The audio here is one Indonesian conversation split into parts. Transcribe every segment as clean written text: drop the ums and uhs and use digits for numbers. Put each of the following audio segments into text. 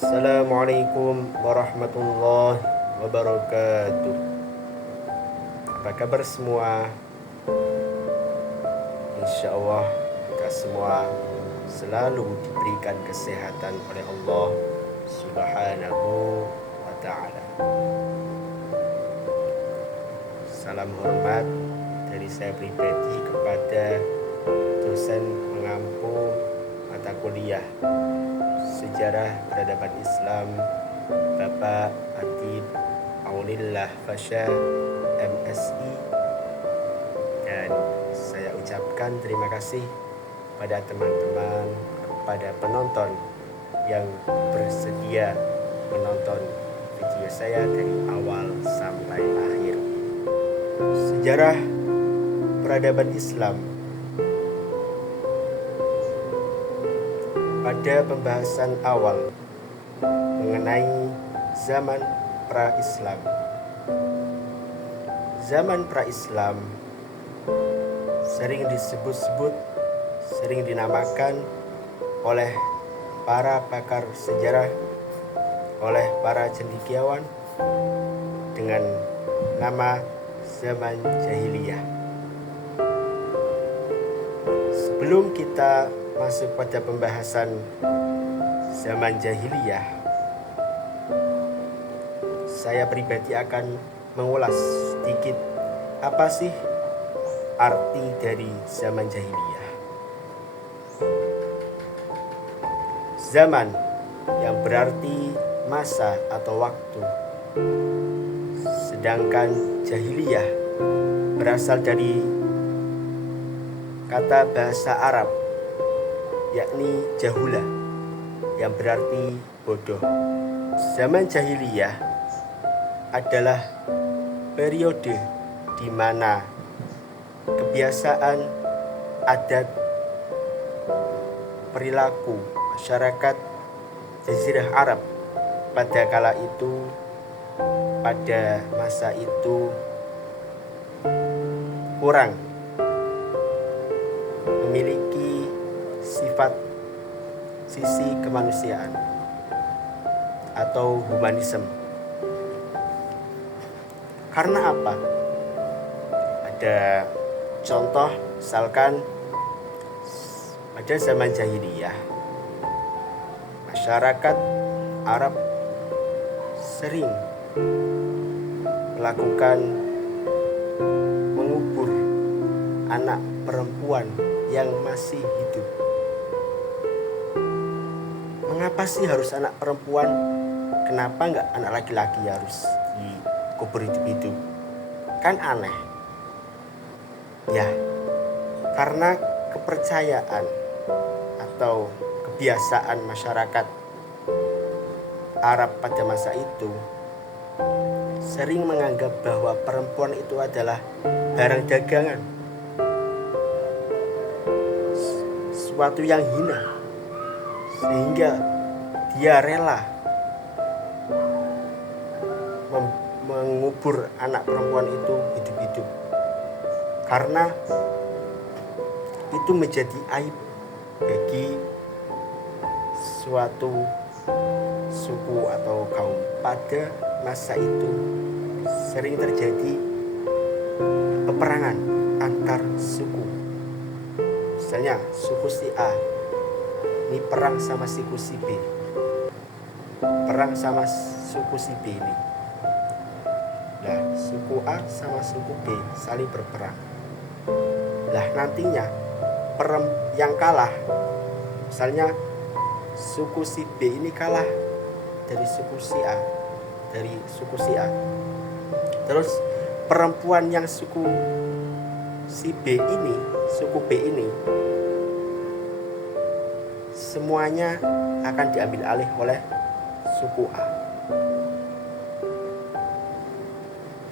Assalamualaikum warahmatullahi wabarakatuh. Apa kabar semua? Insya Allah kita semua selalu diberikan kesehatan oleh Allah Subhanahu wa ta'ala. Salam hormat dari saya pribadi kepada dosen mengampu mata kuliah Sejarah Peradaban Islam Bapak Adib Aunillah Fasha MSI, dan saya ucapkan terima kasih pada teman-teman, kepada penonton yang bersedia menonton video saya dari awal sampai akhir. Sejarah Peradaban Islam. Pada pembahasan awal mengenai zaman pra-Islam. Zaman pra-Islam sering disebut-sebut, sering dinamakan oleh para pakar sejarah, oleh para cendekiawan dengan nama zaman jahiliyah. Sebelum kita masuk pada pembahasan zaman jahiliyah, saya pribadi akan mengulas sedikit apa sih arti dari zaman jahiliyah. Zaman yang berarti masa atau waktu, sedangkan jahiliyah berasal dari kata bahasa Arab yakni jahula yang berarti bodoh. Zaman jahiliyah adalah periode di mana kebiasaan, adat, perilaku masyarakat Jazirah Arab pada kala itu, pada masa itu kurang memiliki sifat sisi kemanusiaan atau humanisme. Karena apa? Ada contoh, misalkan pada zaman jahiliyah masyarakat Arab sering melakukan mengubur anak perempuan yang masih hidup. Mengapa sih harus anak perempuan? Kenapa nggak anak laki-laki harus dikubur hidup-hidup? Kan aneh. Ya, karena kepercayaan atau kebiasaan masyarakat Arab pada masa itu sering menganggap bahwa perempuan itu adalah barang dagangan, sesuatu yang hina, sehingga dia rela mengubur anak perempuan itu hidup-hidup karena itu menjadi aib bagi suatu suku atau kaum. Pada masa itu sering terjadi peperangan antar suku. Misalnya suku si A ini perang sama suku si B, perang sama suku si B ini. Nah, suku A sama suku B saling berperang. Nah, nantinya yang kalah, misalnya suku si B ini kalah dari suku si A, terus perempuan yang suku si B ini, suku B ini, semuanya akan diambil alih oleh suku A.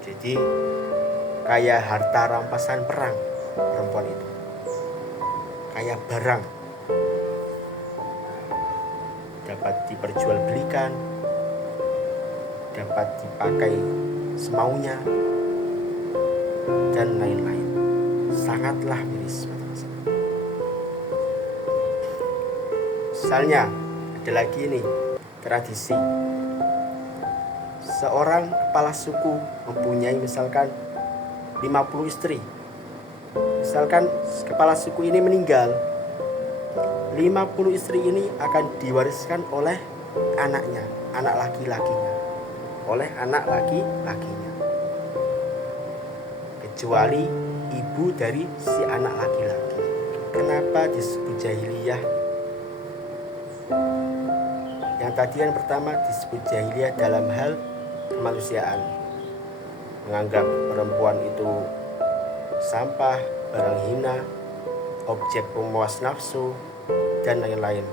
Jadi kayak harta rampasan perang perempuan itu, kayak barang, dapat diperjualbelikan, dapat dipakai semaunya, dan lain-lain. Sangatlah miris. Misalnya ada lagi nih, tradisi. Seorang kepala suku mempunyai misalkan 50 istri. Misalkan kepala suku ini meninggal, 50 istri ini akan diwariskan oleh anaknya, anak laki-lakinya. Oleh anak laki-lakinya. Kecuali ibu dari si anak laki-laki. Kenapa disebut jahiliyah? Yang tadi yang pertama disebut jahiliyah dalam hal kemanusiaan. Menganggap perempuan itu sampah, barang hina, objek pemuas nafsu, dan lain-lain.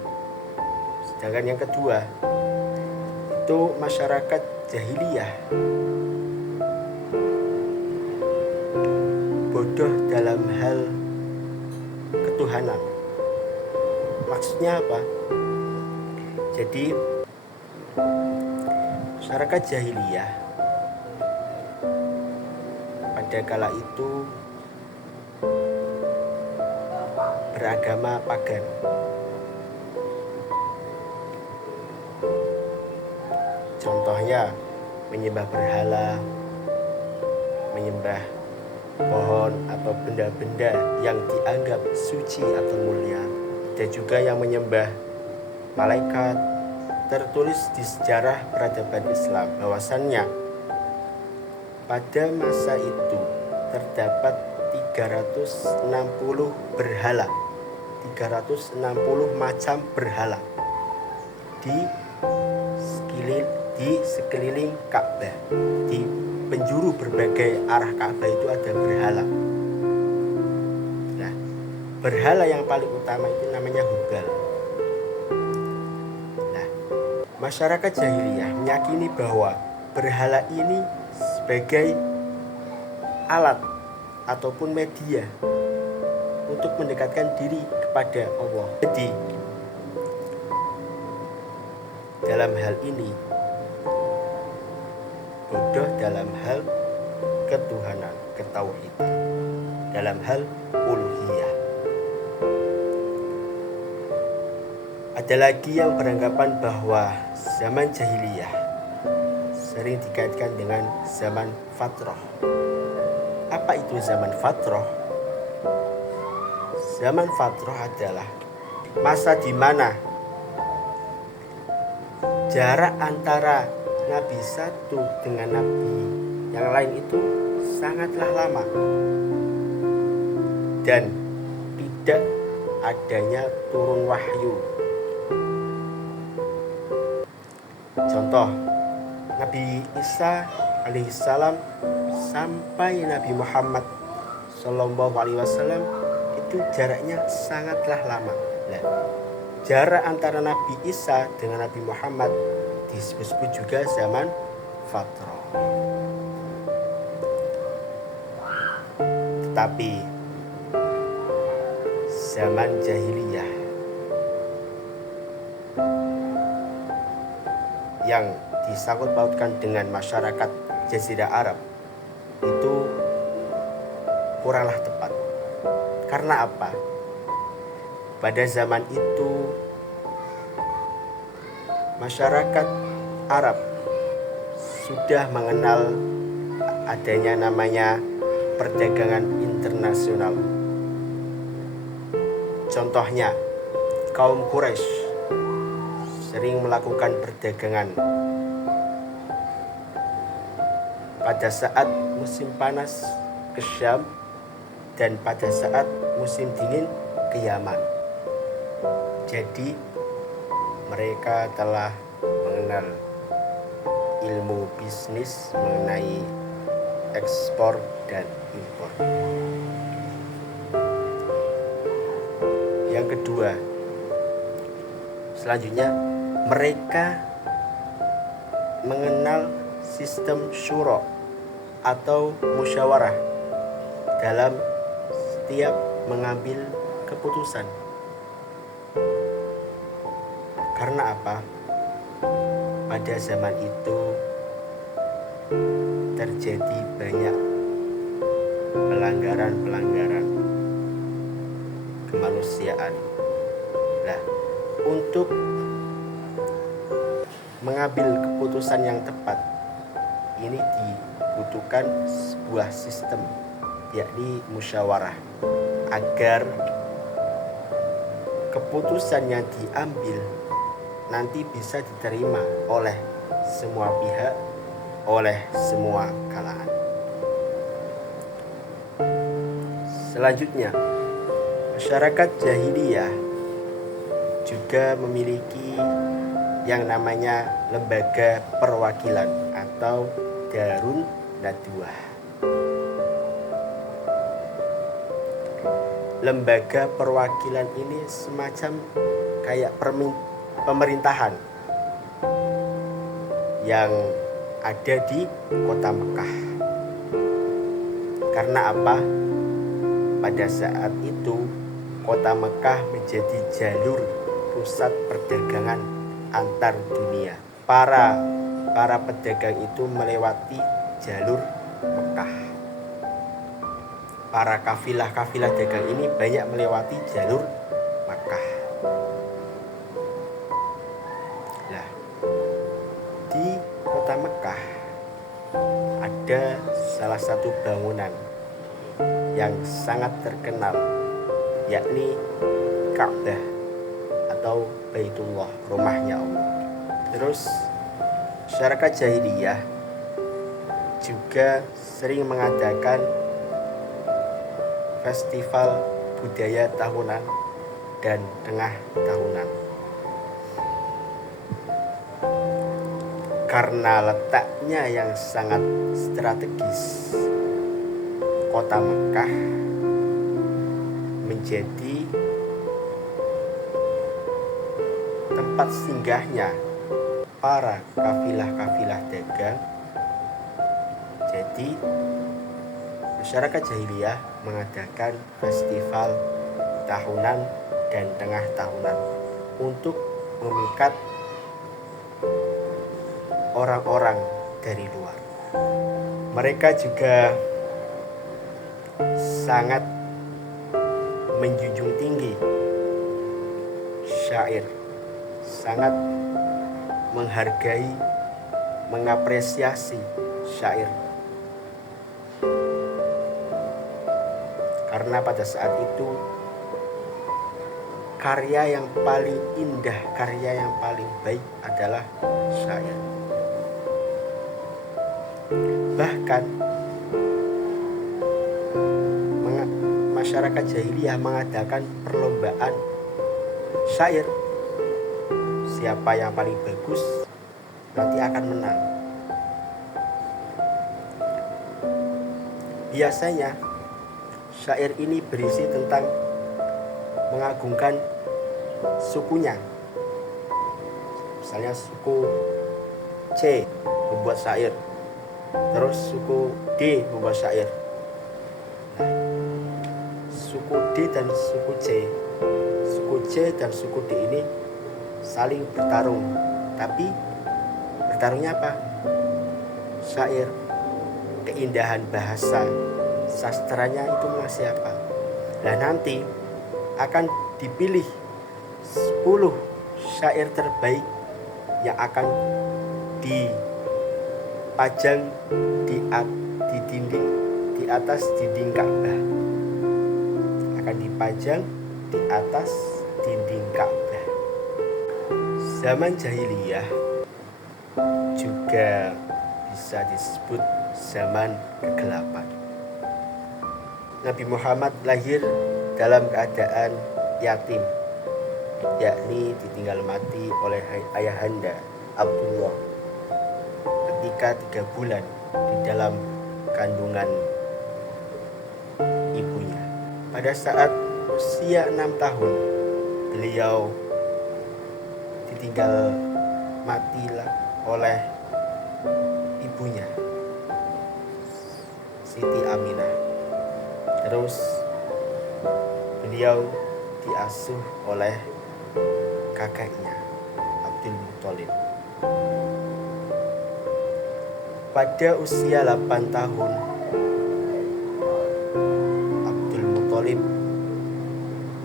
Sedangkan yang kedua, itu masyarakat jahiliyah bodoh dalam hal ketuhanan. Maksudnya apa? Jadi masyarakat jahiliyah pada kala itu beragama pagan. Contohnya menyembah berhala, menyembah pohon atau benda-benda yang dianggap suci atau mulia. Dan juga yang menyembah malaikat. Tertulis di sejarah peradaban Islam bahwasannya pada masa itu terdapat 360 berhala, 360 macam berhala di sekeliling Ka'bah. Di penjuru berbagai arah Ka'bah itu ada berhala. Nah, berhala yang paling utama itu namanya Hubal. Nah, masyarakat jahiliyah meyakini bahwa berhala ini sebagai alat ataupun media untuk mendekatkan diri kepada Allah. Jadi dalam hal ini bodoh dalam hal ketuhanan, ketauhidan, dalam hal uluhiyah. Ada lagi yang beranggapan bahwa zaman jahiliyah sering dikaitkan dengan zaman fatrah. Apa itu zaman fatrah? Zaman fatrah adalah masa di mana jarak antara nabi satu dengan nabi yang lain itu sangatlah lama dan tidak adanya turun wahyu. Contoh, Nabi Isa alaihissalam sampai Nabi Muhammad sallallahu alaihi wasallam itu jaraknya sangatlah lama. Nah, jarak antara Nabi Isa dengan Nabi Muhammad disebut juga zaman fatrah. Tetapi zaman jahiliyah yang disangkut pautkan dengan masyarakat Jazirah Arab itu kuranglah tepat. Karena apa? Pada zaman itu masyarakat Arab sudah mengenal adanya namanya perdagangan internasional. Contohnya, kaum Quraisy sering melakukan perdagangan pada saat musim panas ke Syam dan pada saat musim dingin ke Yaman. Jadi mereka telah mengenal ilmu bisnis mengenai ekspor dan impor. Yang kedua, selanjutnya mereka mengenal sistem syura atau musyawarah dalam setiap mengambil keputusan. Karena apa? Pada zaman itu terjadi banyak pelanggaran kemanusiaan. Nah, untuk mengambil keputusan yang tepat ini dibutuhkan sebuah sistem, yakni musyawarah, agar keputusan yang diambil nanti bisa diterima oleh semua pihak, oleh semua kalangan. Selanjutnya, masyarakat jahiliyah juga memiliki yang namanya lembaga perwakilan atau Darun Nadwah. Lembaga perwakilan ini semacam kayak pemerintahan yang ada di kota Mekah. Karena apa? Pada saat itu kota Mekah menjadi jalur pusat perdagangan antar dunia. Para pedagang itu melewati jalur Mekah. Para kafilah dagang ini banyak melewati jalur Mekah. Nah, di kota Mekah ada salah satu bangunan yang sangat terkenal, yakni Ka'bah atau Baitullah, rumahnya Allah. Terus masyarakat jahiliyah juga sering mengadakan festival budaya tahunan dan tengah tahunan. Karena letaknya yang sangat strategis, kota Mekah menjadi tempat singgahnya para kafilah dagang. Jadi masyarakat jahiliyah mengadakan festival tahunan dan tengah tahunan untuk memikat orang-orang dari luar. Mereka juga sangat menjunjung tinggi syair, sangat menghargai, mengapresiasi syair. Karena pada saat itu karya yang paling indah, karya yang paling baik adalah syair. Bahkan masyarakat jahiliyah mengadakan perlombaan syair. Siapa yang paling bagus nanti akan menang. Biasanya syair ini berisi tentang mengagungkan sukunya. Misalnya suku C membuat syair, terus suku D membuat syair. Suku D dan suku C dan suku D ini saling bertarung. Tapi bertarungnya apa? Syair, keindahan bahasa, sastranya itu masih apa? Nah, nanti akan dipilih 10 syair terbaik yang akan dipajang di dinding, di atas dinding Ka'bah. Akan dipajang di atas dinding Ka'bah. Zaman jahiliyah juga bisa disebut zaman kegelapan. Nabi Muhammad lahir dalam keadaan yatim, yakni ditinggal mati oleh ayahanda Abdullah ketika 3 bulan di dalam kandungan ibunya. Pada saat usia 6 tahun, beliau ditinggal mati oleh ibunya, Siti Aminah. Terus beliau diasuh oleh kakeknya Abdul Muthalib. Pada usia 8 tahun, Abdul Muthalib,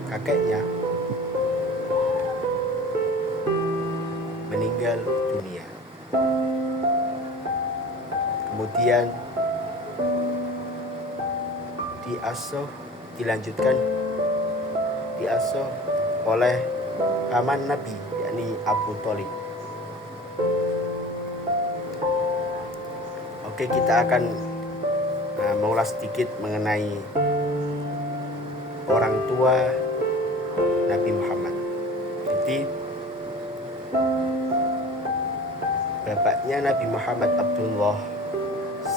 kakeknya, meninggal dunia. Kemudian diasuh oleh paman Nabi, yakni Abu Thalib. Oke, kita akan mengulas sedikit mengenai orang tua Nabi Muhammad. Jadi bapaknya Nabi Muhammad Abdullah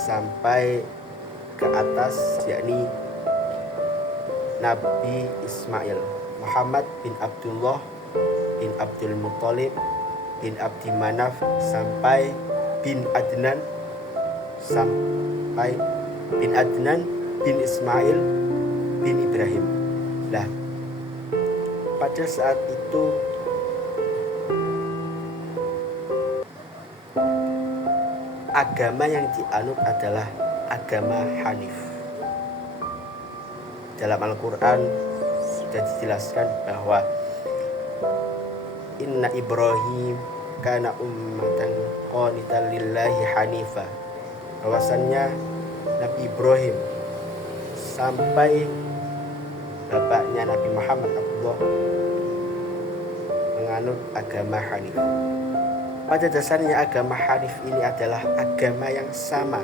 sampai ke atas, yakni Nabi Ismail, Muhammad bin Abdullah bin Abdul Muthalib bin Abdi Manaf sampai bin Adnan bin Ismail bin Ibrahim. Nah, pada saat itu agama yang dianut adalah agama Hanif. Dalam Al-Quran sudah dijelaskan bahwa Inna Ibrahim kana ummatan qanitan lillahi hanifa, bahwasannya Nabi Ibrahim sampai bapaknya Nabi Muhammad Abdullah menganut agama Hanif. Pada dasarnya agama Hanif ini adalah agama yang sama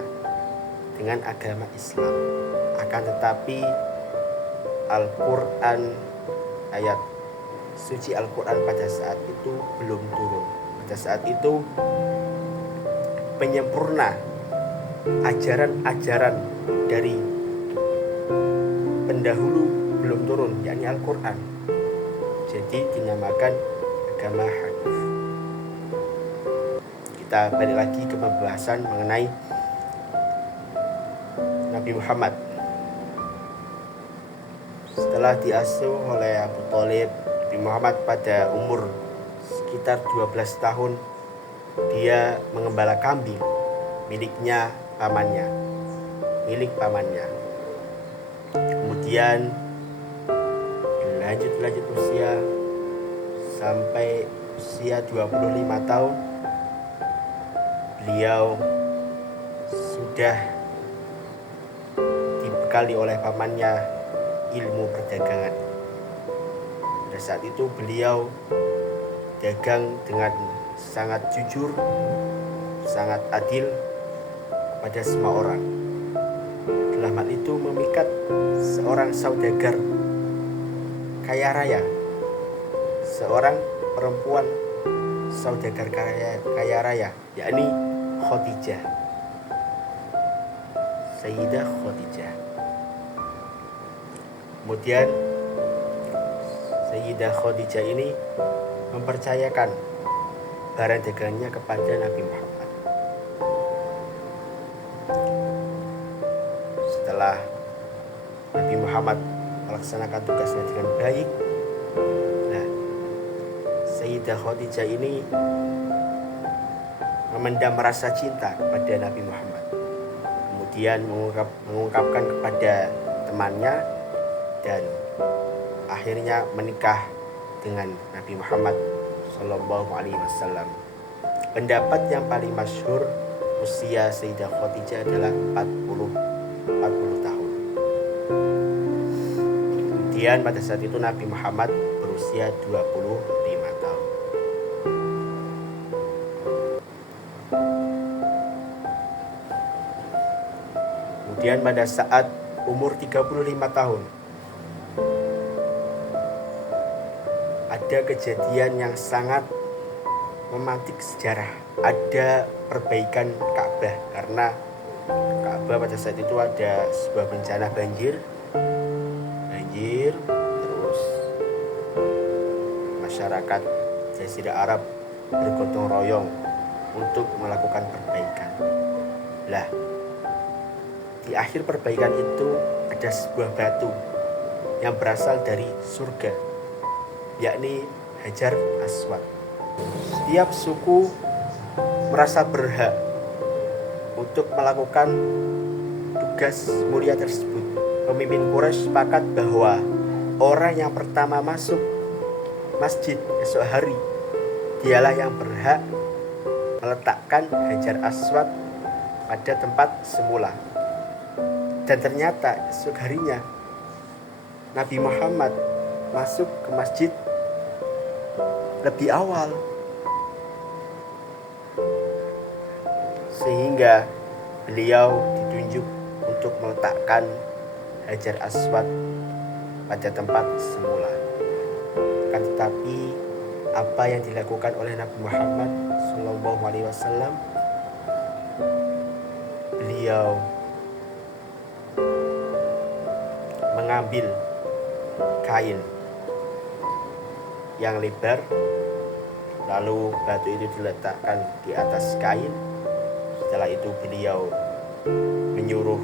dengan agama Islam. Akan tetapi Al-Quran, ayat suci Al-Quran pada saat itu belum turun. Pada saat itu penyempurna ajaran-ajaran dari pendahulu belum turun, yakni Al-Quran. Jadi dinamakan agama Hanif. Kita balik lagi ke pembahasan mengenai Nabi Muhammad. Setelah diasuh oleh Abu Thalib, Nabi Muhammad pada umur sekitar 12 tahun dia mengembala kambing milik pamannya. Kemudian lanjut usia sampai usia 25 tahun beliau sudah dibekali oleh pamannya ilmu perdagangan. Pada saat itu beliau dagang dengan sangat jujur, sangat adil kepada semua orang. Dalam hal itu memikat seorang saudagar kaya raya, seorang perempuan saudagar kaya raya, yakni Khadijah, Sayyidah Khadijah. Kemudian Sayyidah Khadijah ini mempercayakan barang dagangnya kepada Nabi Muhammad. Setelah Nabi Muhammad melaksanakan tugasnya dengan baik, nah, Sayyidah Khadijah ini memendam rasa cinta kepada Nabi Muhammad. Kemudian mengungkapkan kepada temannya dan akhirnya menikah dengan Nabi Muhammad SAW. Pendapat yang paling masyhur usia Sayyidah Khadijah adalah 40 tahun. Kemudian pada saat itu Nabi Muhammad berusia 25 tahun. Kemudian pada saat umur 35 tahun ada kejadian yang sangat memantik sejarah. Ada perbaikan Ka'bah, karena Ka'bah pada saat itu ada sebuah bencana banjir, terus masyarakat Jazirah Arab bergotong royong untuk melakukan perbaikan. Lah, di akhir perbaikan itu ada sebuah batu yang berasal dari surga, yakni Hajar Aswad. Setiap suku merasa berhak untuk melakukan tugas mulia tersebut. Pemimpin Quraisy sepakat bahwa orang yang pertama masuk masjid esok hari dialah yang berhak meletakkan Hajar Aswad pada tempat semula. Dan ternyata esok harinya Nabi Muhammad masuk ke masjid lebih awal, sehingga beliau ditunjuk untuk meletakkan Hajar Aswad pada tempat semula. Kan tetapi apa yang dilakukan oleh Nabi Muhammad SAW, beliau mengambil kain yang lebar, lalu batu itu diletakkan di atas kain. Setelah itu beliau menyuruh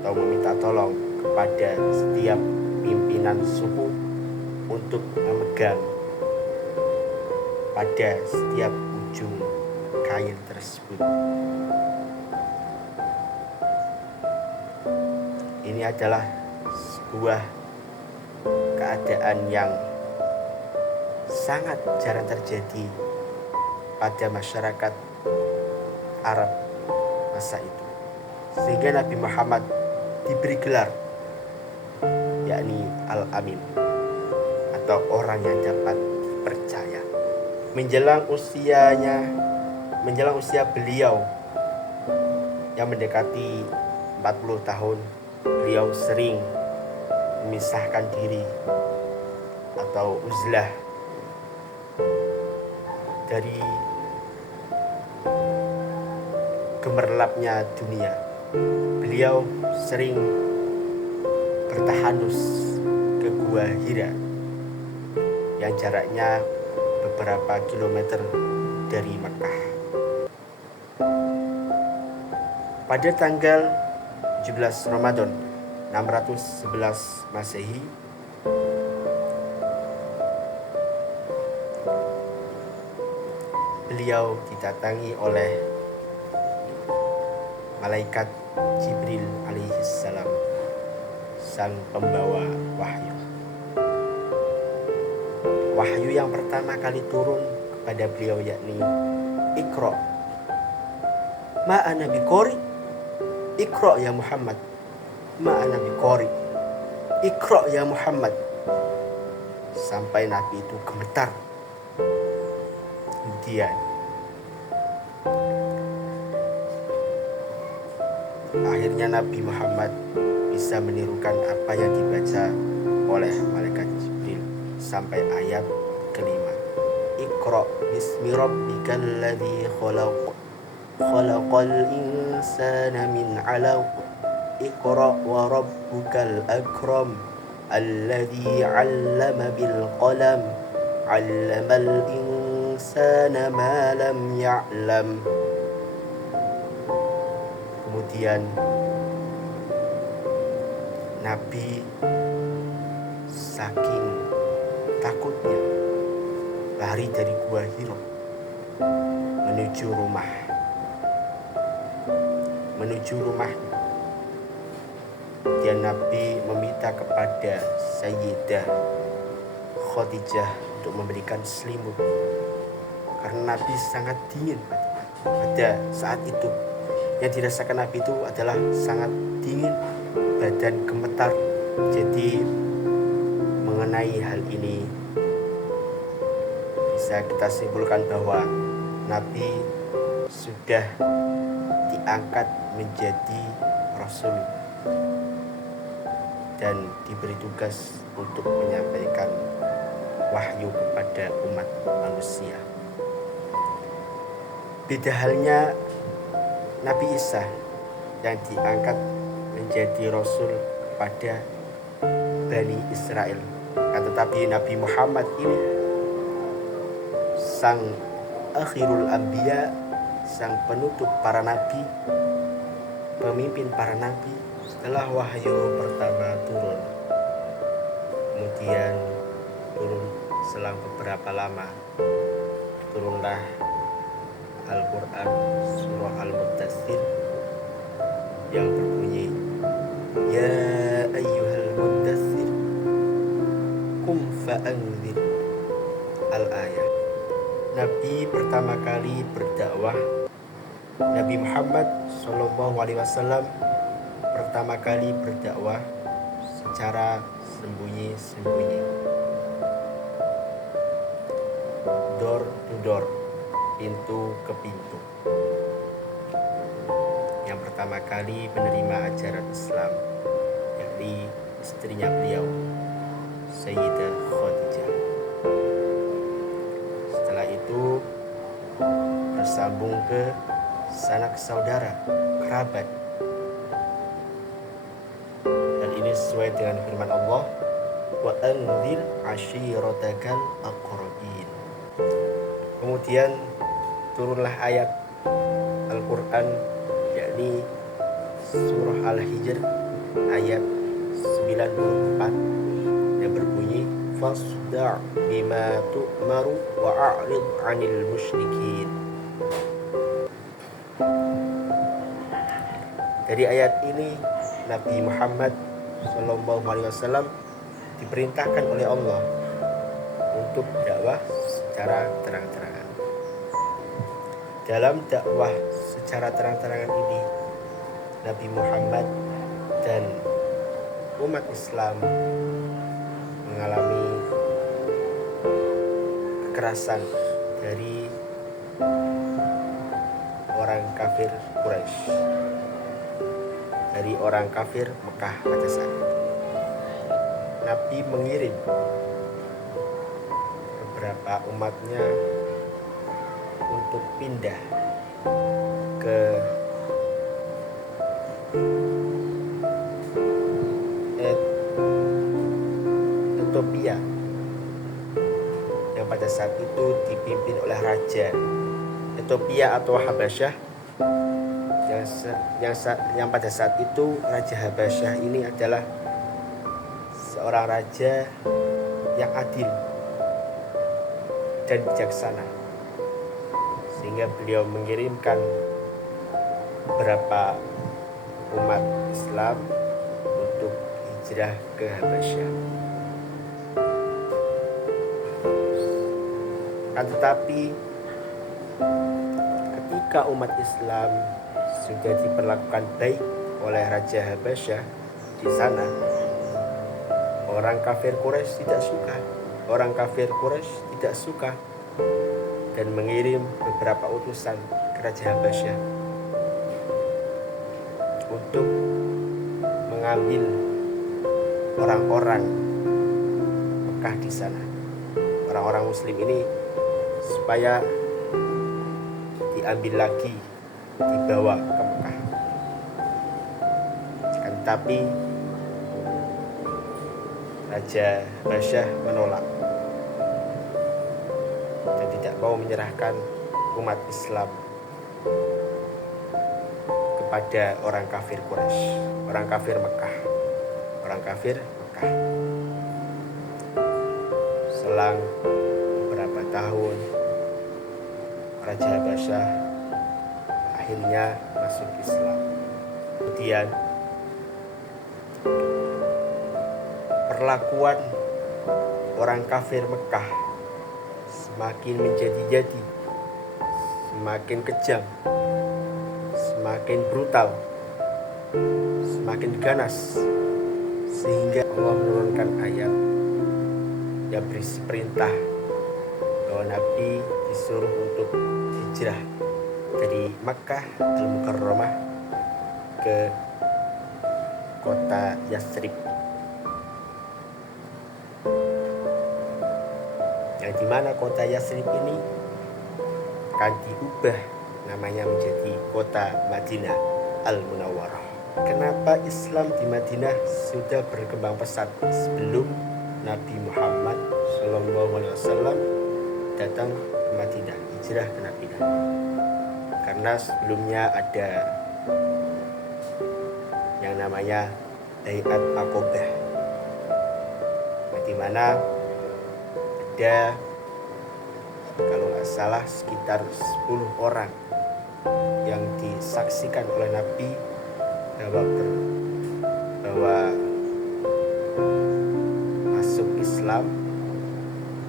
atau meminta tolong kepada setiap pimpinan suku untuk memegang pada setiap ujung kain tersebut. Ini adalah sebuah keadaan yang sangat jarang terjadi pada masyarakat Arab masa itu, sehingga Nabi Muhammad diberi gelar yakni Al-Amin, atau orang yang dapat dipercaya. Menjelang usia beliau yang mendekati 40 tahun, beliau sering memisahkan diri atau uzlah dari gemerlapnya dunia. Beliau sering bertahanus ke Gua Hira yang jaraknya beberapa kilometer dari Mekah. Pada tanggal 17 Ramadan 611 Masehi, beliau didatangi oleh malaikat Jibril alaihissalam, sang pembawa wahyu. Wahyu yang pertama kali turun kepada beliau yakni Iqra. Ma ana biqari, Iqra ya Muhammad. Ma ana biqari, Iqra ya Muhammad. Sampai Nabi itu gemetar. Kemudian akhirnya Nabi Muhammad bisa menirukan apa yang dibaca oleh malaikat Jibril sampai ayat kelima. Iqra bismi rabbikal ladzi khalaq, khalaqal insana min 'alaq, Iqra wa rabbukal akram, alladzi 'allama bil qalam, 'allamal insana ma lam ya'lam. Kemudian Nabi saking takutnya lari dari Gua Hira menuju rumahnya. Dan Nabi meminta kepada Sayyidah Khadijah untuk memberikan selimut, karena Nabi sangat dingin pada saat itu. Yang dirasakan Nabi itu adalah sangat dingin, badan gemetar. Jadi mengenai hal ini bisa kita simpulkan bahwa Nabi sudah diangkat menjadi Rasul dan diberi tugas untuk menyampaikan wahyu kepada umat manusia. Beda halnya Nabi Isa yang diangkat menjadi Rasul kepada Bani Israel. Tetapi Nabi Muhammad ini sang akhirul anbiya, sang penutup para nabi, pemimpin para nabi. Setelah wahyu pertama turun, kemudian turun selang beberapa lama, turunlah Al-Quran surah Al-Muddatsir yang berbunyi, Ya ayyuhal muddatsir qum fa'anzir. Al-ayat. Nabi pertama kali berdakwah Nabi Muhammad SAW pertama kali berdakwah secara sembunyi-sembunyi, door to door, pintu ke pintu. Yang pertama kali menerima ajaran Islam yakni istrinya beliau, Sayyidah Khadijah. Setelah itu bersambung ke sanak saudara, kerabat. Dan ini sesuai dengan firman Allah, wa anzir ashiratakal aqrabin. Kemudian turunlah ayat Al-Quran yakni surah Al-Hijr ayat 94 yang berbunyi fasda' bima tu'maru wa a'rid 'anil musyrikin. Dari ayat ini Nabi Muhammad SAW diperintahkan oleh Allah untuk dakwah secara terang-terangan. Dalam dakwah secara terang-terangan ini, Nabi Muhammad dan umat Islam mengalami kekerasan dari orang kafir Quraisy, dari orang kafir Mekah pada saat itu. Nabi mengirim beberapa umatnya untuk pindah ke Ethiopia yang pada saat itu dipimpin oleh Raja Ethiopia atau Habasyah yang pada saat itu Raja Habasyah ini adalah seorang raja yang adil dan bijaksana, sehingga beliau mengirimkan beberapa umat Islam untuk hijrah ke Habasyah. Tetapi ketika umat Islam sudah diperlakukan baik oleh Raja Habasyah di sana, orang kafir Quraisy tidak suka. Orang kafir Quraisy tidak suka dan mengirim beberapa utusan ke Raja Habasyah untuk mengambil orang-orang Mekah di sana, orang-orang Muslim ini, supaya diambil lagi, dibawa ke Mekah. Tetapi Raja Habasyah menolak dan tidak mau menyerahkan umat Islam kepada orang kafir Quraisy, orang kafir Mekah, orang kafir Mekah. Selang beberapa tahun, Raja Habasyah akhirnya masuk Islam. Kemudian perlakuan orang kafir Mekah semakin menjadi-jadi, semakin kejam, semakin brutal, semakin ganas, sehingga Allah menurunkan ayat yang berisi perintah bahwa Nabi disuruh untuk hijrah dari Makkah Al-Mukarramah ke kota Yatsrib, yang dimana kota Yatsrib ini akan diubah namanya menjadi kota Madinah Al-Munawwarah. Kenapa Islam di Madinah sudah berkembang pesat sebelum Nabi Muhammad SAW datang ke Madinah, hijrah ke Madinah? Karena sebelumnya ada yang namanya Bai'at Aqabah, di mana ada, kalau nggak salah, sekitar 10 orang yang disaksikan oleh Nabi bahwa masuk Islam.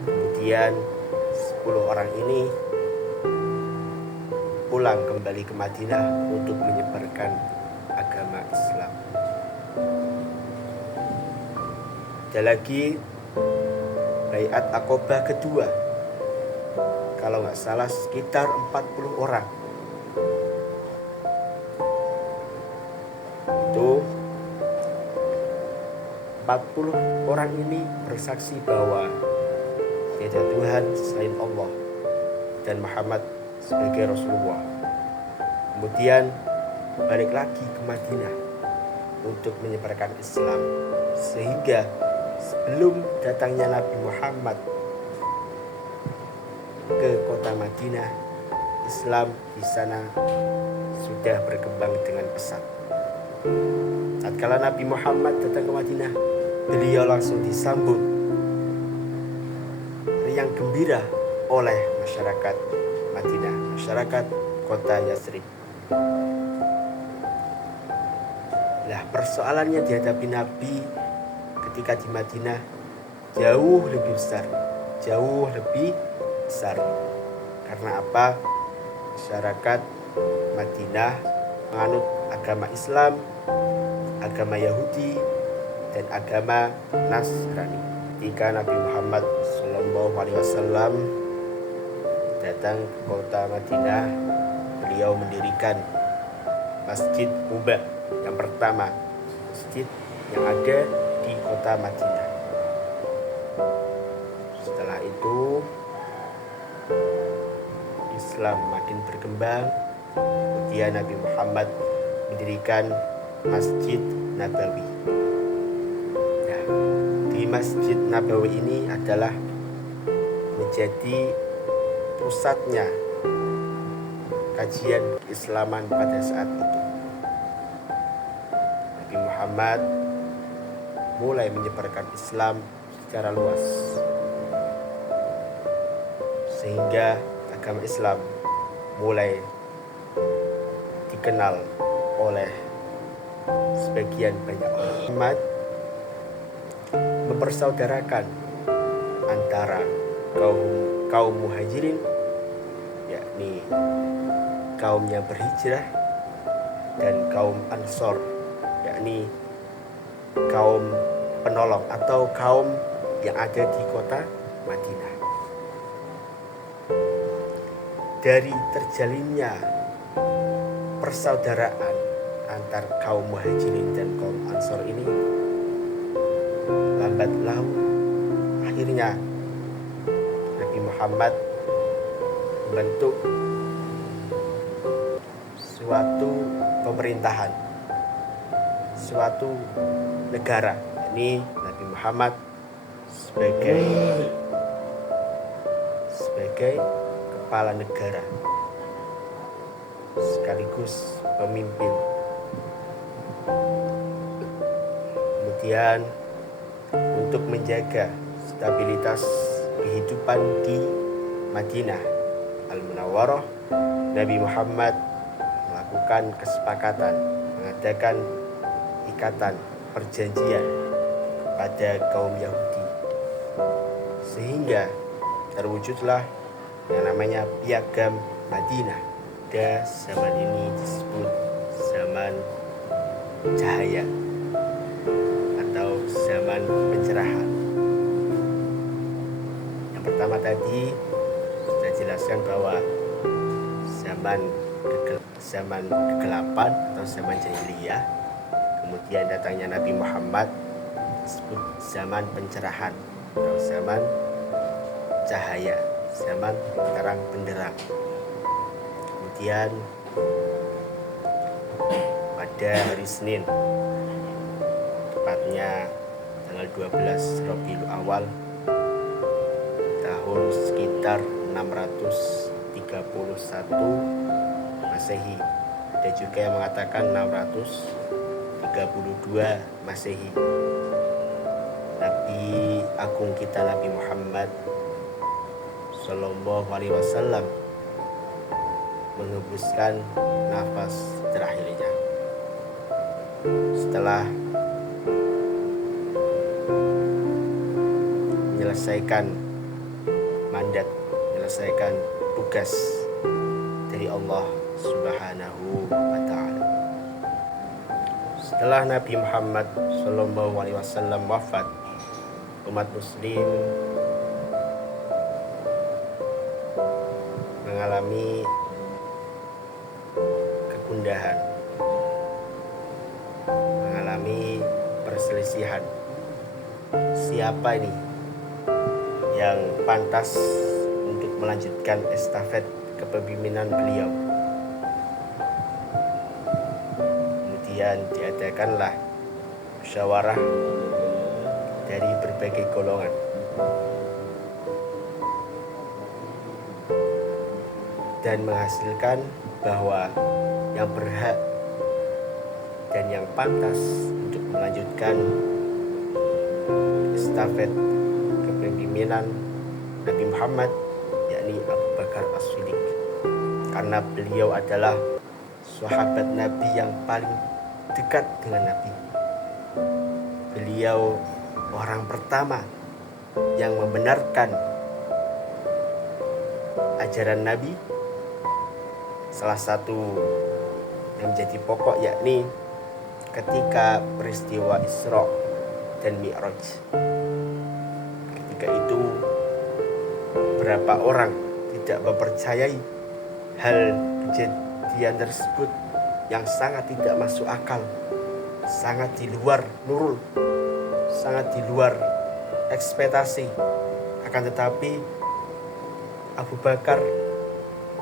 Kemudian 10 orang ini pun pulang kembali ke Madinah untuk menyebarkan agama Islam. Ada lagi Baiat Aqobah kedua, kalau nggak salah sekitar 40 orang. Itu 40 orang ini bersaksi bahwa tiada Tuhan selain Allah dan Muhammad sebagai Rasulullah. Kemudian balik lagi ke Madinah untuk menyebarkan Islam, sehingga sebelum datangnya Nabi Muhammad ke kota Madinah, Islam di sana sudah berkembang dengan pesat. Tatkala Nabi Muhammad datang ke Madinah, beliau langsung disambut riang gembira oleh masyarakat Madinah, masyarakat kota Yathrib. Nah, persoalannya dihadapi Nabi ketika di Madinah jauh lebih besar. Karena apa? Masyarakat Madinah menganut agama Islam, agama Yahudi, dan agama Nasrani. Ketika Nabi Muhammad SAW datang ke kota Madinah, beliau mendirikan Masjid Quba yang pertama, masjid yang ada di kota Madinah. Setelah itu Islam makin berkembang. Kemudian Nabi Muhammad mendirikan Masjid Nabawi. Nah, di Masjid Nabawi ini adalah menjadi pusatnya kajian keislaman pada saat itu. Nabi Muhammad mulai menyebarkan Islam secara luas, sehingga agama Islam mulai dikenal oleh sebagian banyak orang. Muhammad mempersaudarakan antara kaum muhajirin, yakni kaum yang berhijrah, dan kaum ansor, yakni kaum penolong atau kaum yang ada di kota Madinah. Dari terjalinnya persaudaraan antar kaum muhajirin dan kaum ansor ini, lambat laun akhirnya Nabi Muhammad membentuk suatu pemerintahan, suatu negara. Ini Nabi Muhammad sebagai kepala negara sekaligus pemimpin. Kemudian untuk menjaga stabilitas kehidupan di Madinah Al-Munawwarah, Nabi Muhammad melakukan kesepakatan, mengadakan ikatan perjanjian pada kaum Yahudi, sehingga terwujudlah yang namanya Piagam Madinah. Pada zaman ini disebut zaman cahaya atau zaman pencerahan. Yang pertama tadi sudah jelaskan bahwa zaman kegelapan atau zaman jahiliyah. Kemudian datangnya Nabi Muhammad disebut zaman pencerahan atau zaman cahaya, zaman terang benderang. Kemudian pada hari Senin, tepatnya tanggal 12 Rabiul Awal tahun sekitar 631 Masehi, ada juga yang mengatakan 632 Masehi, Nabi Agung kita Nabi Muhammad Sallallahu Alaihi Wasallam mengembuskan nafas terakhirnya. Setelah menyelesaikan mandat, menyelesaikan tugas dari Allah Subhanahu wa ta'ala. Setelah Nabi Muhammad SAW wafat, umat muslim mengalami kegundahan, mengalami perselisihan. Siapa ini yang pantas untuk melanjutkan estafet kepemimpinan beliau? Kemudian diadakanlah musyawarah dari berbagai golongan. Dan menghasilkan bahwa yang berhak dan yang pantas untuk melanjutkan estafet kepemimpinan Nabi Muhammad yakni Abu Bakar As-Siddiq, karena beliau adalah sahabat Nabi yang paling dekat dengan Nabi. Beliau orang pertama yang membenarkan ajaran Nabi. Salah satu yang menjadi pokok yakni ketika peristiwa Isra dan Mi'raj. Ketika itu berapa orang tidak mempercayai hal kejadian tersebut yang sangat tidak masuk akal, sangat di luar nurul, sangat di luar ekspektasi. Akan tetapi Abu Bakar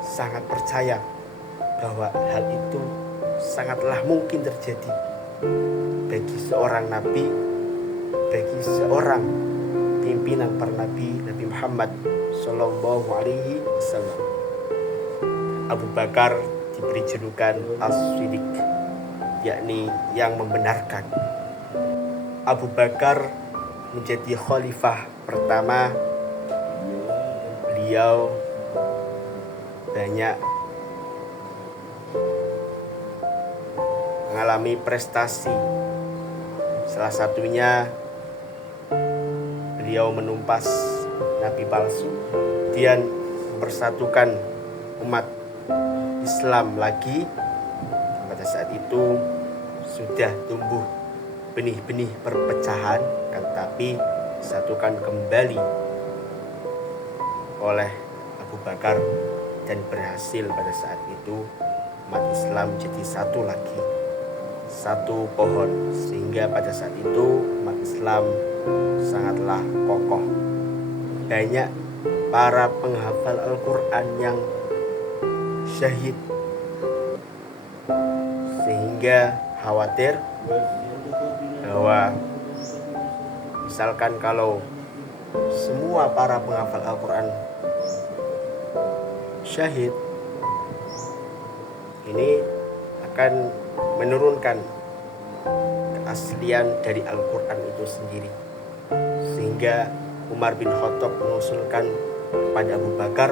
sangat percaya bahwa hal itu sangatlah mungkin terjadi bagi seorang nabi, bagi seorang pimpinan para nabi, Nabi Muhammad Sallallahu Alaihi Wasallam. Abu Bakar diberi julukan As-Siddiq, yakni yang membenarkan. Abu Bakar menjadi khalifah pertama. Beliau banyak mengalami prestasi. Salah satunya beliau menumpas nabi palsu, kemudian mempersatukan umat Islam lagi. Pada saat itu sudah tumbuh benih-benih perpecahan, tetapi disatukan kembali oleh Abu Bakar dan berhasil pada saat itu umat Islam jadi satu lagi, satu pohon, sehingga pada saat itu umat Islam sangatlah kokoh. Banyak para penghafal Al-Quran yang syahid, sehingga khawatir bahwa misalkan kalau semua para penghafal Al-Quran syahid, ini akan menurunkan keaslian dari Al-Quran itu sendiri. Sehingga Umar bin Khattab mengusulkan kepada Abu Bakar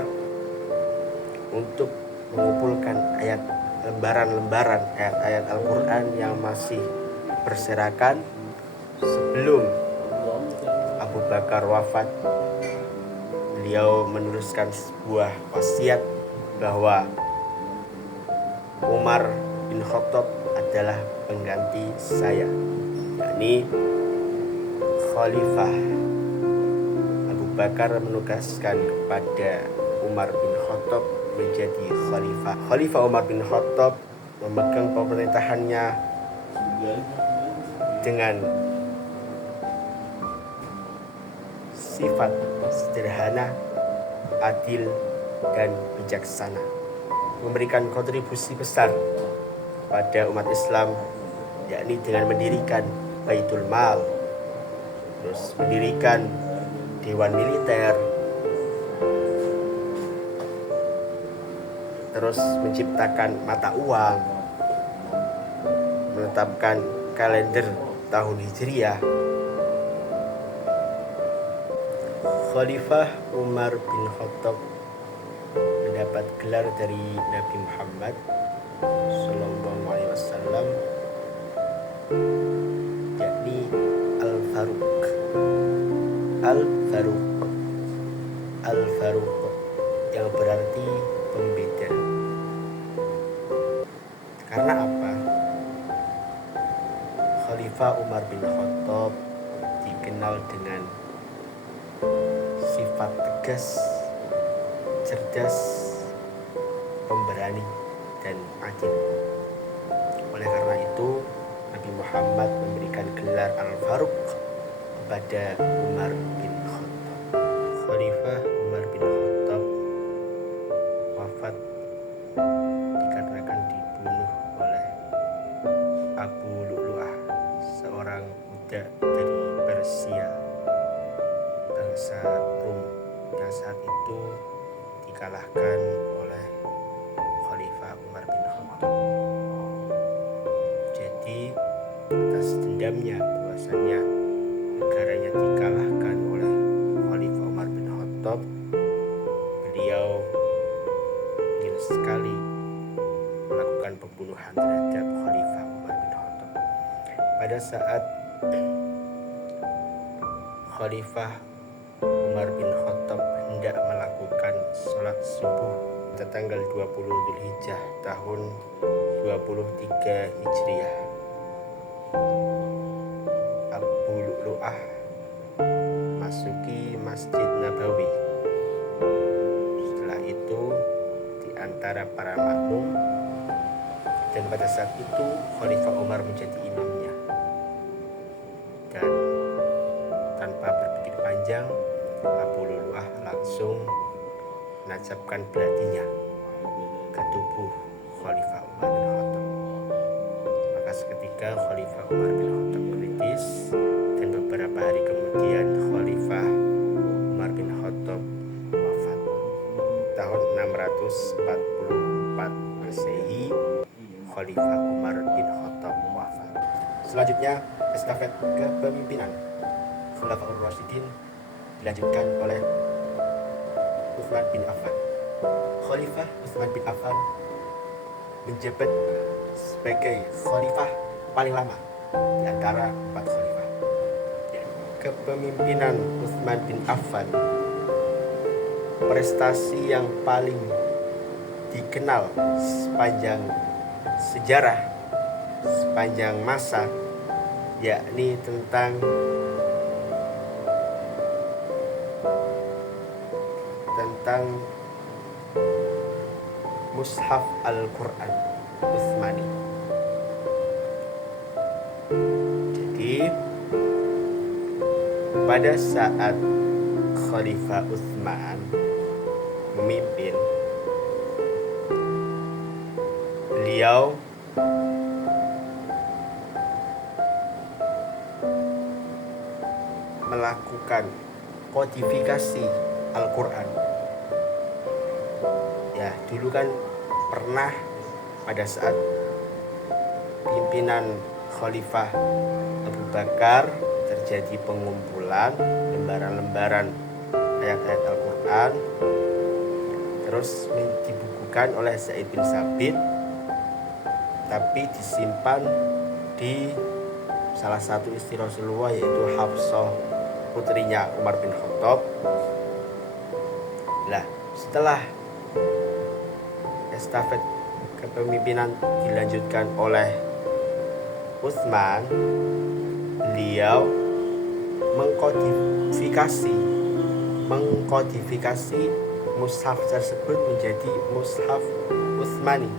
untuk mengumpulkan lembaran-lembaran ayat-ayat Al-Quran yang masih berserakan sebelum Abu Bakar wafat. Beliau menuliskan sebuah wasiat bahwa Umar bin Khattab adalah pengganti saya, yakni khalifah. Abu Bakar menugaskan kepada Umar bin Khattab menjadi khalifah. Khalifah Umar bin Khattab memegang pemerintahannya dengan sifat sederhana, adil, dan bijaksana, memberikan kontribusi besar pada umat Islam, yakni dengan mendirikan Baitul Mal, terus mendirikan Dewan Militer, terus menciptakan mata uang, menetapkan kalender tahun Hijriah. Khalifah Umar bin Khattab mendapat gelar dari Nabi Muhammad Sallallahu Alaihi Wasallam, yakni Al-Faruq. Al-Faruq, Al-Faruq yang berarti pembeda. Karena apa? Khalifah Umar bin Khattab dikenal dengan sifat tegas, cerdas, pemberani, dan adil. Oleh karena itu, Nabi Muhammad memberikan gelar Al-Faruq kepada Umar bin Khattab. Khalifah Umar bin Khattab wafat dikarenakan dibunuh oleh Abu Lu'lu'ah, seorang budak dari Persia, bangsa Rum, yang saat itu dikalahkan oleh Khalifah Umar bin Khattab. Jadi atas dendamnya bahwasannya negaranya dikalahkan oleh Khalifah Umar bin Khattab, beliau ingin sekali melakukan pembunuhan terhadap Khalifah Umar bin Khattab. Pada saat Khalifah Umar bin Khattab hendak melakukan sholat subuh pada tanggal 20 Dzulhijjah tahun 23 Hijriah, Abu Lu'lu'ah masuki Masjid Nabawi. Setelah itu di antara para makmum, dan pada saat itu Khalifah Umar menjadi imamnya, dan tanpa berpikir panjang Abu Lu'lu'ah langsung menancapkan belatinya ke tubuh Khalifah Umar bin Khattab. Maka seketika Khalifah Umar bin Khattab kritis, dan beberapa hari kemudian Khalifah Umar bin Khattab wafat. Tahun 644 Masehi, Khalifah Umar bin Khattab wafat. Selanjutnya, estafet kepemimpinan Khulafaur Rasyidin dilanjutkan oleh Utsman bin Affan. Khalifah Utsman bin Affan menjabat sebagai khalifah paling lama di antara 4 khalifah. Kepemimpinan Utsman bin Affan, prestasi yang paling dikenal sepanjang sejarah, sepanjang masa, yakni tentang Mushaf Al-Quran Utsmani. Jadi pada saat Khalifah Utsman memimpin, beliau melakukan kodifikasi Al-Quran. Ya, dulu kan pernah pada saat pimpinan Khalifah Abu Bakar terjadi pengumpulan lembaran-lembaran ayat-ayat Al-Quran, terus dibukukan oleh Zaid bin Sabit, tapi disimpan di salah satu istri Rasulullah, yaitu Hafsah, putrinya Umar bin Khattab. Nah, setelah estafet kepemimpinan dilanjutkan oleh Utsman, beliau mengkodifikasi mushaf tersebut menjadi mushaf Utsmani,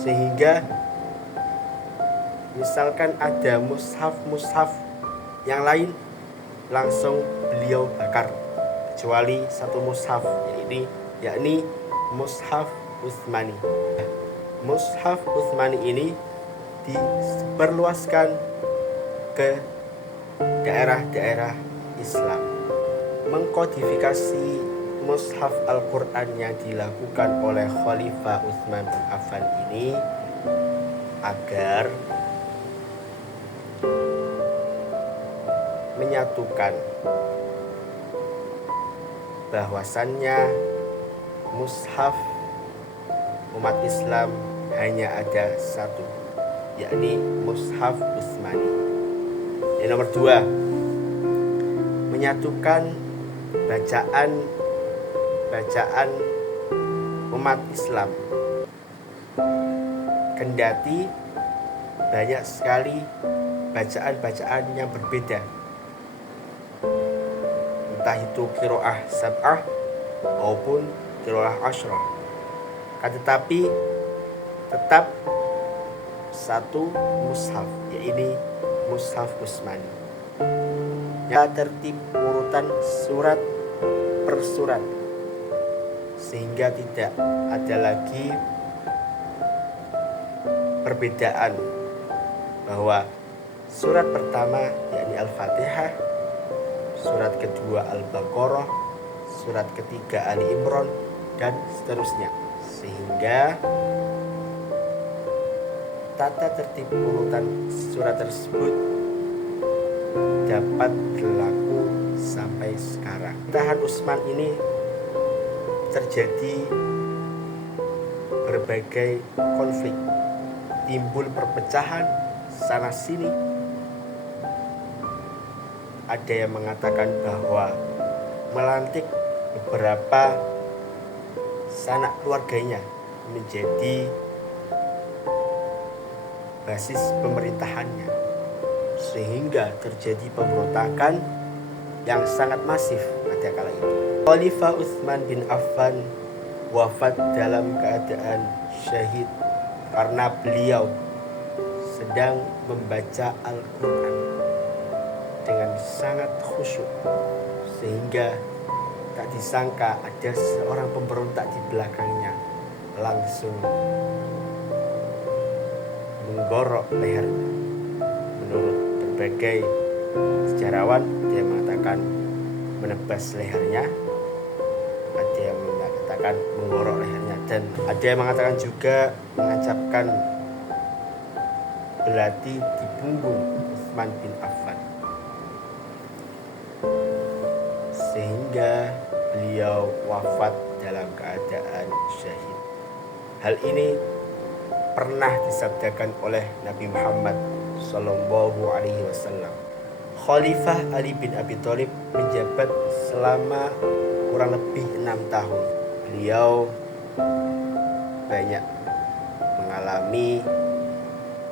sehingga misalkan ada mushaf yang lain langsung beliau bakar, kecuali satu mushaf, yakni mushaf Utsmani. Mushaf Utsmani ini diperluaskan ke daerah-daerah Islam. Mengkodifikasi mushaf Al-Quran yang dilakukan oleh Khalifah Utsman bin Affan ini agar menyatukan bahwasannya mushaf umat Islam hanya ada satu, yakni mushaf Utsmani. Yang nomor 2, menyatukan bacaan umat Islam Kendati banyak sekali bacaan-bacaan yang berbeda, entah itu qiraah sab'ah maupun qiraah asyrah, tetapi tetap satu mushaf, yaitu mushaf Utsmani. Yang tertib urutan surat per surat, sehingga tidak ada lagi perbedaan bahwa surat pertama yakni Al-Fatihah, surat kedua Al-Baqarah, surat ketiga Ali Imran, dan seterusnya, sehingga tata tertib urutan surat tersebut dapat berlaku sampai sekarang. Pemerintahan Utsman ini terjadi berbagai konflik, timbul perpecahan sana sini. Ada yang mengatakan bahwa melantik beberapa sanak keluarganya menjadi basis pemerintahannya, sehingga terjadi pemberontakan yang sangat masif pada kala itu. Khalifah Utsman bin Affan wafat dalam keadaan syahid karena beliau sedang membaca Al-Quran dengan sangat khusyuk, sehingga tak disangka ada seorang pemberontak di belakangnya langsung menggorok lehernya. Menurut berbagai sejarawan, ada yang mengatakan menebas lehernya, ada yang mengatakan menggorok lehernya, dan ada yang mengatakan juga menancapkan belati di punggung Utsman bin Affan, sehingga beliau wafat dalam keadaan syahid. Hal ini pernah disabdakan oleh Nabi Muhammad Sallallahu Alaihi Wasallam. Khalifah Ali bin Abi Thalib menjabat selama kurang lebih 6 tahun. Beliau banyak mengalami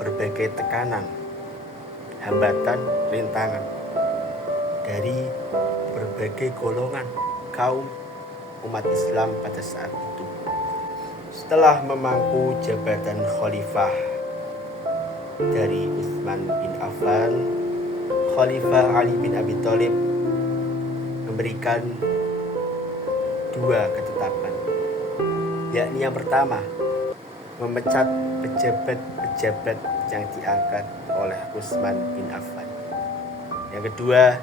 berbagai tekanan, hambatan, rintangan dari berbagai golongan kaum umat Islam pada saat itu. Setelah memangku jabatan khalifah dari Utsman bin Affan, Khalifah Ali bin Abi Thalib memberikan 2 ketetapan, yakni yang pertama, memecat pejabat-pejabat yang diangkat oleh Utsman bin Affan. Yang kedua,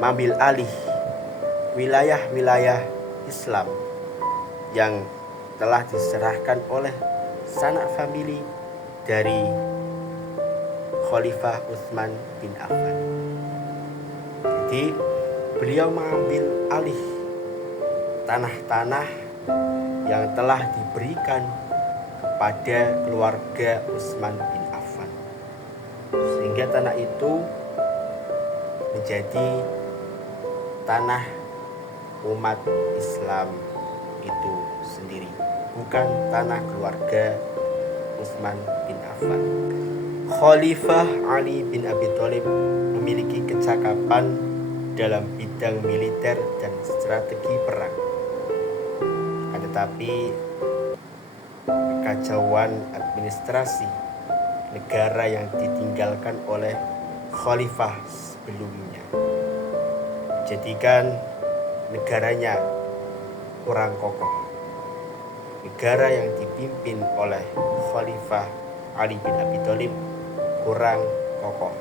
mengambil alih wilayah-wilayah Islam yang telah diserahkan oleh sanak famili dari Khalifah Utsman bin Affan. Jadi beliau mengambil alih tanah-tanah yang telah diberikan kepada keluarga Utsman bin Affan, sehingga tanah itu menjadi tanah umat Islam itu sendiri, bukan tanah keluarga Utsman bin Affan. Khalifah Ali bin Abi Thalib memiliki kecakapan dalam bidang militer dan strategi perang. Tetapi kekacauan administrasi negara yang ditinggalkan oleh khalifah sebelumnya menjadikan negaranya kurang kokoh. Negara yang dipimpin oleh Khalifah Ali bin Abi Thalib kurang kokoh.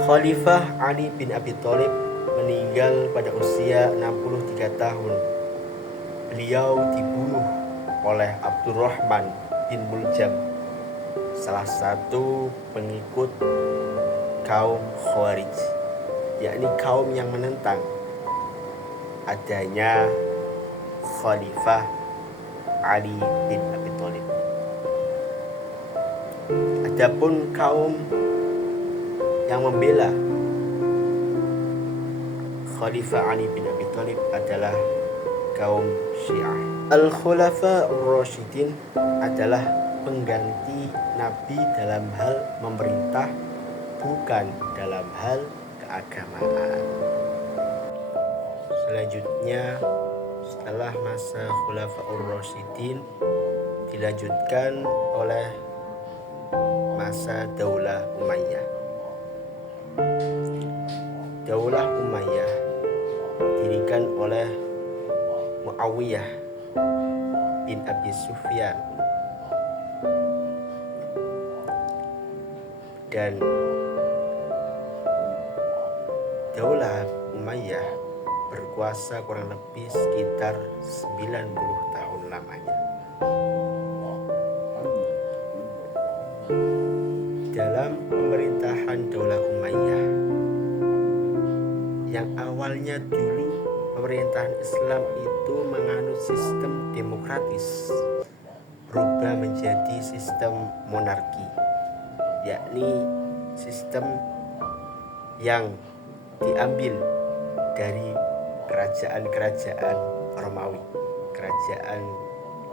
Khalifah Ali bin Abi Thalib meninggal pada usia 63 tahun. Beliau dibunuh oleh Abdurrahman bin Muljam, salah satu pengikut kaum Khawarij, yakni kaum yang menentang adanya Khalifah Ali bin Abi Thalib. Adapun kaum yang membela Khalifah Ali bin Abi Thalib adalah kaum Syiah. Al-Khulafa Ar-Rasyidin adalah pengganti Nabi dalam hal memerintah, bukan dalam hal keagamaan. Selanjutnya, setelah masa Khulafa Ar-Rasyidin dilanjutkan oleh masa Daulah Umayyah. Daulah Umayyah didirikan oleh Muawiyah bin Abi Sufyan, dan Daulah Umayyah berkuasa kurang lebih sekitar 90 tahun lamanya. Dalam pemerintahan Daulah Umayyah yang awalnya dulu pemerintahan Islam itu menganut sistem demokratis, berubah menjadi sistem monarki, yakni sistem yang diambil dari kerajaan-kerajaan Romawi, kerajaan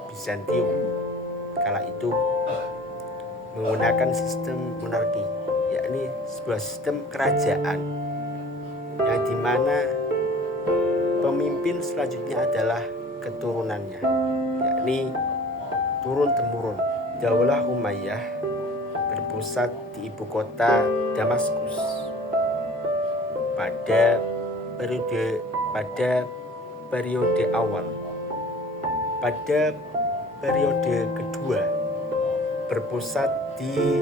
Bizantium kala itu menggunakan sistem monarki, yakni sebuah sistem kerajaan yang dimana pemimpin selanjutnya adalah keturunannya, yakni turun-temurun. Daulah Umayyah berpusat di ibu kota Damaskus pada periode awal. Pada periode kedua berpusat di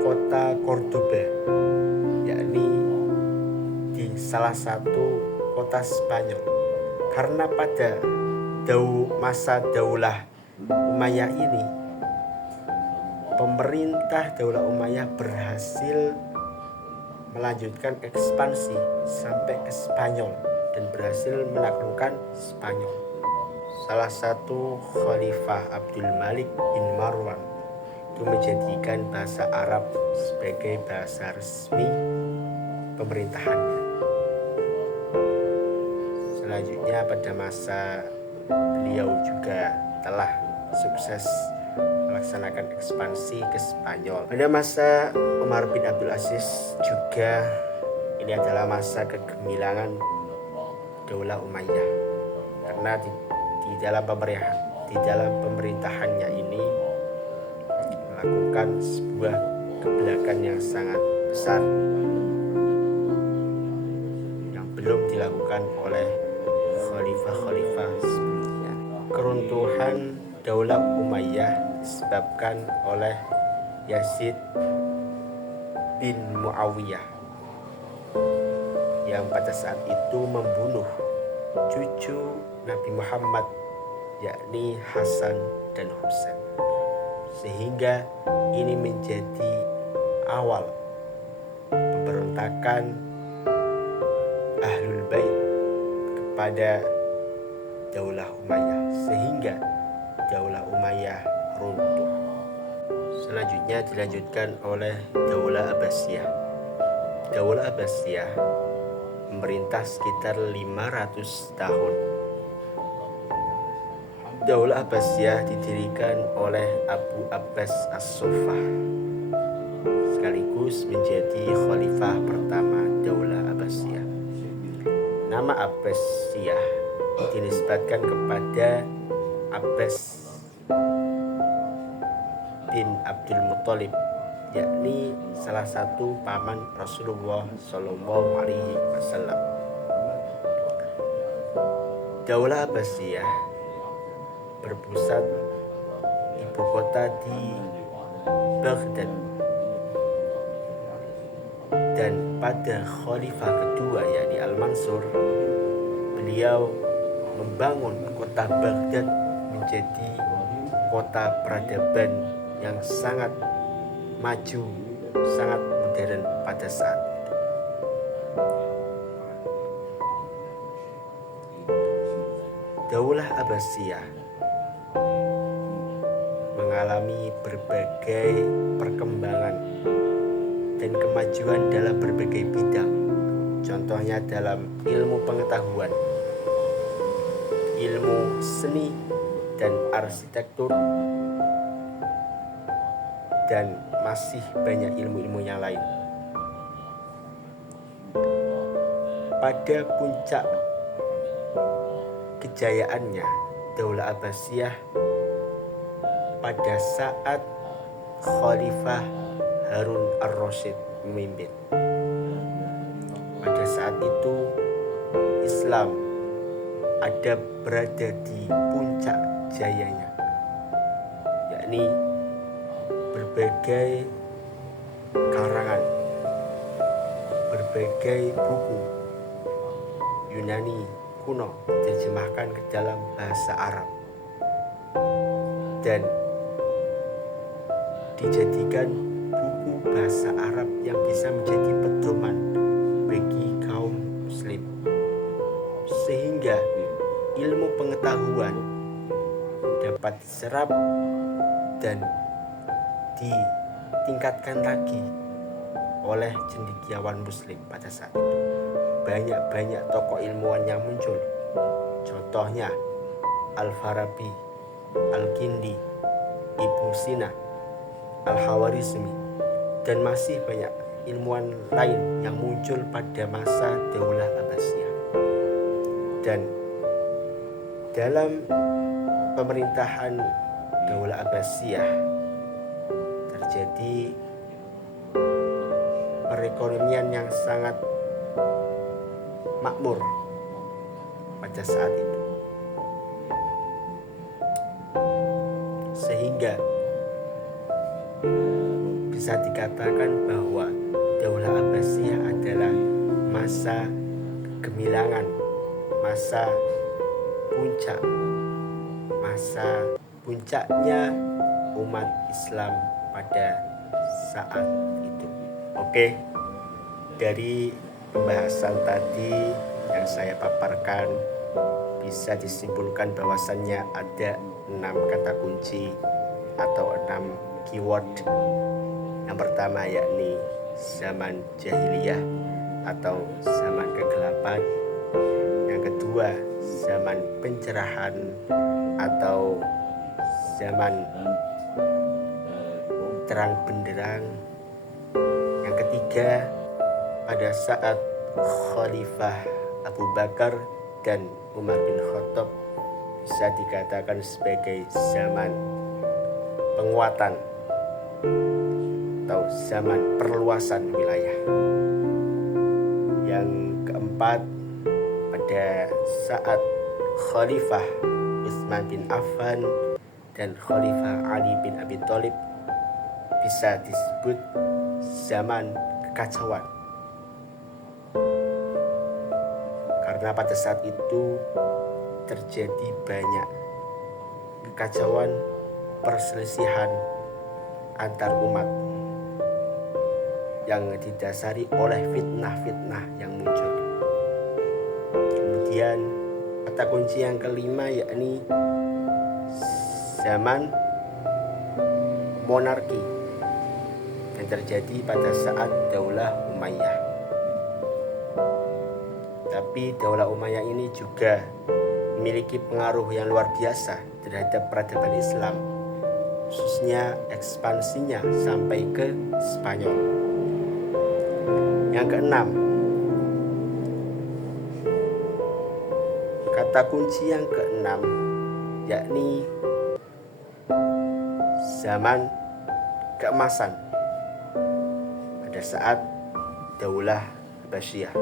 kota Cordoba, yakni di salah satu kota Spanyol. Karena pada masa Daulah Umayyah ini, pemerintah Daulah Umayyah berhasil melanjutkan ekspansi sampai ke Spanyol dan berhasil menaklukkan Spanyol. Salah satu Khalifah Abdul Malik bin Marwan itu menjadikan bahasa Arab sebagai bahasa resmi pemerintahannya. Selanjutnya pada masa beliau juga telah sukses melaksanakan ekspansi ke Spanyol. Pada masa Umar bin Abdul Aziz juga ini adalah masa kegemilangan Daulah Umayyah, karena di dalam pemerintahannya ini melakukan sebuah kebelakangan yang sangat besar yang belum dilakukan oleh khalifah-khalifah sebelumnya. Keruntuhan Daulah Umayyah disebabkan oleh Yazid bin Muawiyah yang pada saat itu membunuh cucu Nabi Muhammad, yakni Hasan dan Husain, sehingga ini menjadi awal pemberontakan Ahlul Bait kepada Daulah Umayyah, sehingga Daulah Umayyah runtuh. Selanjutnya dilanjutkan oleh Daulah Abbasiyah. Daulah Abbasiyah memerintah sekitar 500 tahun. Daulah Abbasiyah didirikan oleh Abu Abbas As-Suffah, sekaligus menjadi khalifah pertama Daulah Abbasiyah. Nama Abbasiyah dinisbatkan kepada Abbas bin Abdul Muthalib, yakni salah satu paman Rasulullah Shallallahu Alaihi Wasallam. Daulah Abbasiyah berpusat ibu kota di Baghdad, dan pada khalifah kedua yakni Al-Mansur, beliau membangun kota Baghdad menjadi kota peradaban yang sangat maju, sangat modern pada saat itu. Daulah Abbasiyah mengalami berbagai perkembangan dan kemajuan dalam berbagai bidang, contohnya dalam ilmu pengetahuan, ilmu seni dan arsitektur, dan masih banyak ilmu-ilmu yang lain. Pada puncak kejayaannya Daulah Abbasiyah pada saat Khalifah Harun ar-Rasyid memimpin. Pada saat itu Islam berada di puncak jayanya, yakni berbagai karangan, berbagai buku Yunani kuno diterjemahkan ke dalam bahasa Arab dan dijadikan buku bahasa Arab yang bisa menjadi pedoman bagi kaum muslim, sehingga ilmu pengetahuan dapat diserap dan ditingkatkan lagi oleh cendekiawan muslim pada saat itu. Banyak tokoh ilmuwan yang muncul, contohnya Al-Farabi, Al-Kindi, Ibnu Sina, Al-Khawarizmi, dan masih banyak ilmuwan lain yang muncul pada masa Daulah Abbasiyah. Dan dalam pemerintahan Daulah Abbasiyah terjadi perekonomian yang sangat makmur pada saat itu, sehingga bisa dikatakan bahwa Daulah Abbasiyah adalah masa kegemilangan, masa puncaknya umat Islam pada saat itu. Oke, dari pembahasan tadi yang saya paparkan bisa disimpulkan bahwasannya ada 6 kata kunci atau 6 keyword. Yang pertama yakni zaman jahiliyah atau zaman kegelapan. Yang kedua zaman pencerahan atau zaman terang benderang. Yang ketiga pada saat Khalifah Abu Bakar dan Umar bin Khattab bisa dikatakan sebagai zaman penguatan atau zaman perluasan wilayah. Yang keempat pada saat Khalifah Utsman bin Affan dan Khalifah Ali bin Abi Thalib bisa disebut zaman kekacauan, karena pada saat itu terjadi banyak kekacauan, perselisihan antar umat yang didasari oleh fitnah-fitnah yang muncul. Kemudian kata kunci yang kelima yakni zaman monarki yang terjadi pada saat Daulah Umayyah. Tapi Daulah Umayyah ini juga memiliki pengaruh yang luar biasa terhadap peradaban Islam, khususnya ekspansinya sampai ke Spanyol. Yang keenam, kata kunci yang keenam yakni zaman keemasan pada saat Daulah Abbasiyah.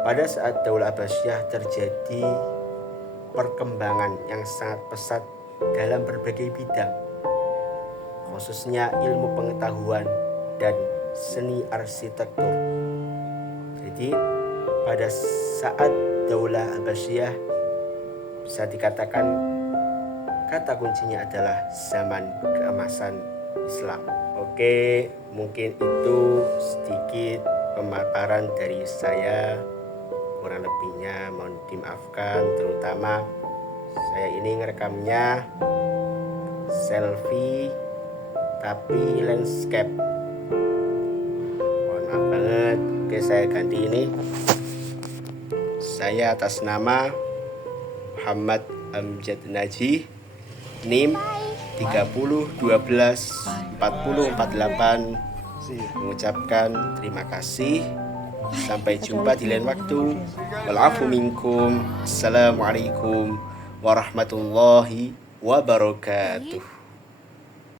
Pada saat Daulah Abbasiyah terjadi perkembangan yang sangat pesat dalam berbagai bidang, khususnya ilmu pengetahuan dan seni arsitektur. Jadi pada saat Daulah Abbasiyah bisa dikatakan kata kuncinya adalah zaman keemasan Islam. Oke, mungkin itu sedikit pemaparan dari saya. Kurang lebihnya mohon dimaafkan, terutama saya ini ngerekamnya selfie tapi landscape. Mohon maaf banget. Oke, saya ganti ini. Saya atas nama Muhammad Amjad Najih, NIM 30124048, mengucapkan terima kasih. Sampai jumpa di lain waktu. Walafu minkum. Assalamualaikum warahmatullahi wabarakatuh.